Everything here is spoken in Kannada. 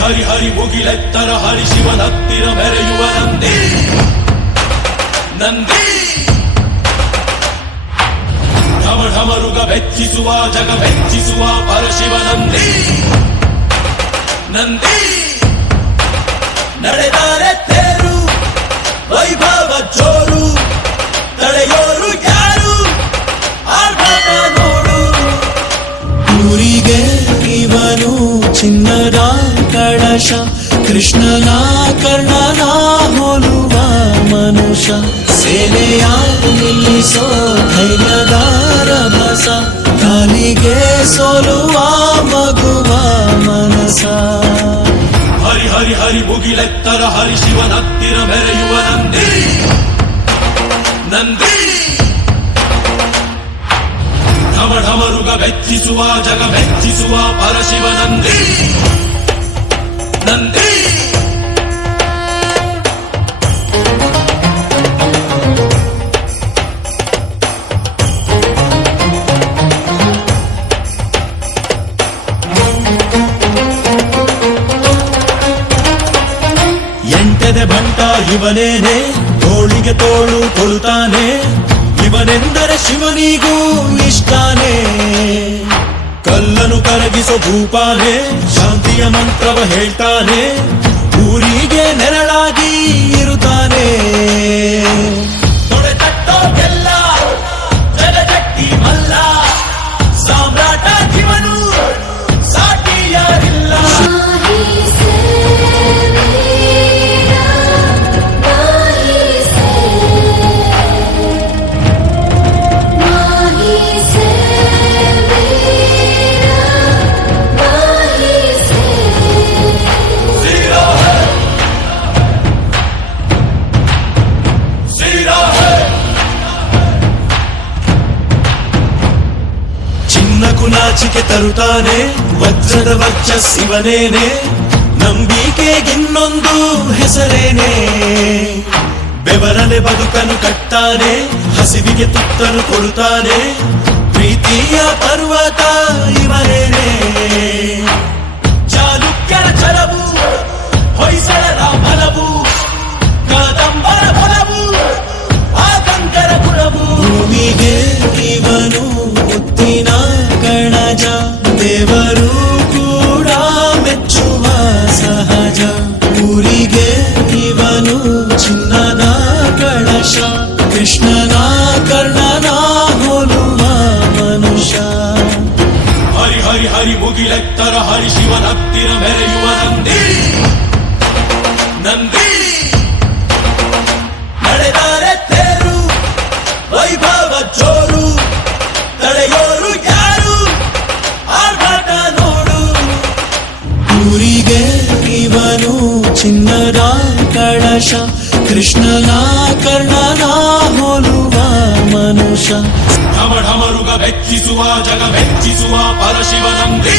ಹರಿ ಹರಿ ಮುಗಿಲೆತ್ತರ ಹರಿ ಶಿವನತ್ತಿರ ಮೆರೆಯುವ ನಂದಿ ನಂದಿ ಢಮ ಢಮರುಗ ಬೆಚ್ಚಿಸುವ ಜಗ ಬೆಚ್ಚಿಸುವ ಪರಶಿವ ನಂದಿ ನಂದಿ ನಡೆದರೆ ತೇರು, ವೈಭವ ಜೋರು, ತಡೆಯೋರು ಯಾರು? ಆರ್ಭಟ ನೋಡು. ಊರಿಗೆ ಇವನು ಚಿನ್ನದ ಕಳಶ, ಕೃಷ್ಣನ ಕರ್ಣನ ಹೋಲುವ ಮನುಷ್ಯ. ಸೇನೆಯ ನಿಲ್ಲಿಸೋ ಧೈರ್ಯದ ರಭಸ ಕಾಲಿಗೆ ಸೋಲುವ ಮಗುವ ಹರಿ ಹರಿ ಹರಿ ಮುಗಿಲೆತ್ತರ ಹರಿ ಶಿವನತ್ತಿರ ಮೆರೆಯುವ ನಂದಿ. ನಂದಿ. ಢಮಢಮರುಗ ಬೆಚ್ಚಿಸುವ, ಜಗ ಬೆಚ್ಚಿಸುವ ಪರಶಿವ ನಂದಿ. ನಂದಿ. ಬಂಟ ಇವನೇನೆ ತೋಳಿಗೆ ತೋಳು ಕೊಡುತ್ತಾನೆ. ಇವನೆಂದರೆ ಶಿವನಿಗೂ ಇಷ್ಟಾನೆ. ಕಲ್ಲನು ಕರಗಿಸೋ ಭೂಪಾನೆ ಶಾಂತಿಯ ಮಂತ್ರವ ಹೇಳ್ತಾನೆ. ಚಿನ್ನಕು ನಾಚಿಕೆ ತರುತ್ತಾನೆ, ವಜ್ರದ ವರ್ಚಸ್ಸಿವನೇನೆ ನಂಬಿಕೆಗಿನ್ನೊಂದು ಹೆಸರೇನೆ. ಬೆವರನೆ ಬದುಕನ್ನು ಕಟ್ತಾನೆ ಹಸಿವಿಗೆ ತುತ್ತನು ಕೊಡುತ್ತಾನೆ, ಪ್ರೀತಿಯ ಪರ್ವತ ಇವನೇನೆ ಮುಗಿಲೆತ್ತರ ಹರಿಶಿವನ ಹತ್ತಿರ ಮೆರೆಯುವ ನಂದಿ. ನಂದಿ. ನಡೆದಾರೆ ತೇರು, ವೈಭವ ಜೋರು. ತಡೆಯೋರು ಯಾರು? ಆರ್ಭಟ ನೋಡು. ಊರಿಗೆ ಇವನು ಚಿನ್ನದ ಕಳಶ. ಕೃಷ್ಣನ ಕರ್ಣನ ಹೋಲುವ ಮನುಷ್ಯ ಢಮ ಢಮರುಗ ಬೆಚ್ಚಿಸುವ ಜಗ ಬೆಚ್ಚಿಸುವ ಪರಶಿವ ನಂದಿ